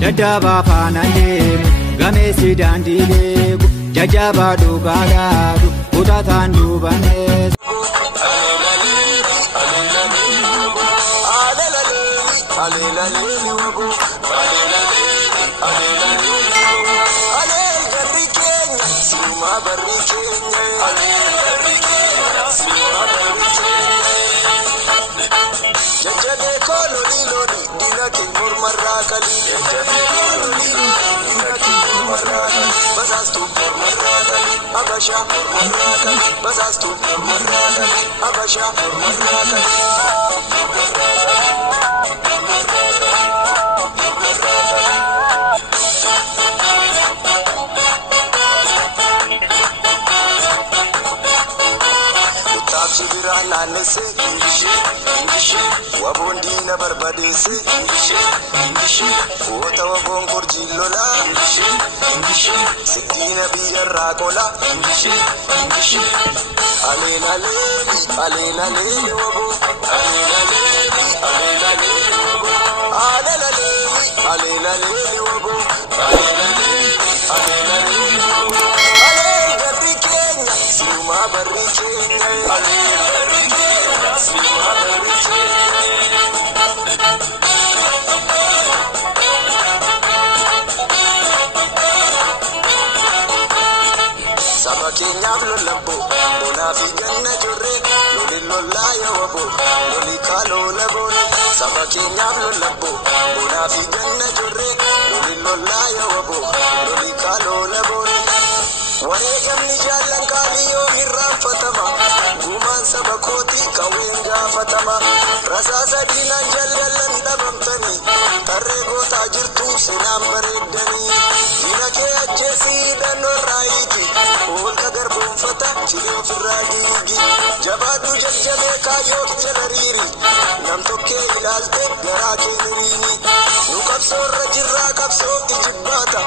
Dadaba fanaleemu gameessi daandileegu jajjaba dhugaadhaadhu kutataan duubanees. Abasha Murmurata, Bazastu Murmurata, Abasha Murmurata. Utabjibira nanese, Indishe, Wabondina Barbadese, Indishe, Wota Wabongor Jilola, Indishe, Sitina Bia Ragola, Indishe, Alena Lele Wabu, Alena Lele Wabu, Alena Lele Wabu, Alena Lele Wabu, Alena Kenya, Suma Barri Kenya, Alena Suma Barri Saba Kenya Blolabo, Bonafi Ganna Jore, Loli Lola Yawabo, Loli Kalo Labore, Saba Kenya Blolabo, Bonafi Ganna Jore, Loli Lola Yawabo, Loli Kalo Labore. Wareegam ni jaallan kaaliyyoo hirraan fatama, gumaan saba kooti kawenga fatama, rasaasa diinaan jallallan dhabamtanii, tarree gootaa jirtu seenaan bareeddanii, diina kee ajjeesii hidhannoo raayiiti, oolka garboonfata jiree ofirraa diigi, jabaadhu jajjabee kaayyoo jala riiri, nam tokkee ilaalte garaa kee hiriini, nu qabsoorra jirraa qabsoo ijibbaata,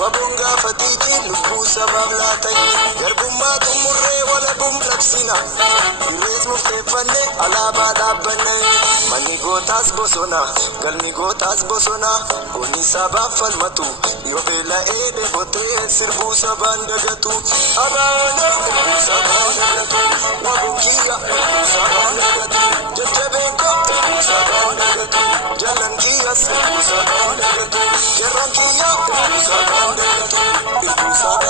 waboon gaafatiiti lubbuu sabaaf laatay, garbummaa xumurree walabum labsina, irrees murteeffanne alaabaa dhaabbanne, manni gootaas bosona, galmi gootaas bosona, goonni sabaaf falmatu, yoo beela'ee dheebotee sirbuu sabaan dagatu, abaana sirbuu sabaan dagatu, waboon kiyya sirbuu sabaan dagatu, jajjabeen koo sirbuu sabaan dagatu, jallan kiyya sirbuu sabaan dagatu, jarran kiyya sirbuu sabaan dagatu, sirbuu sabaan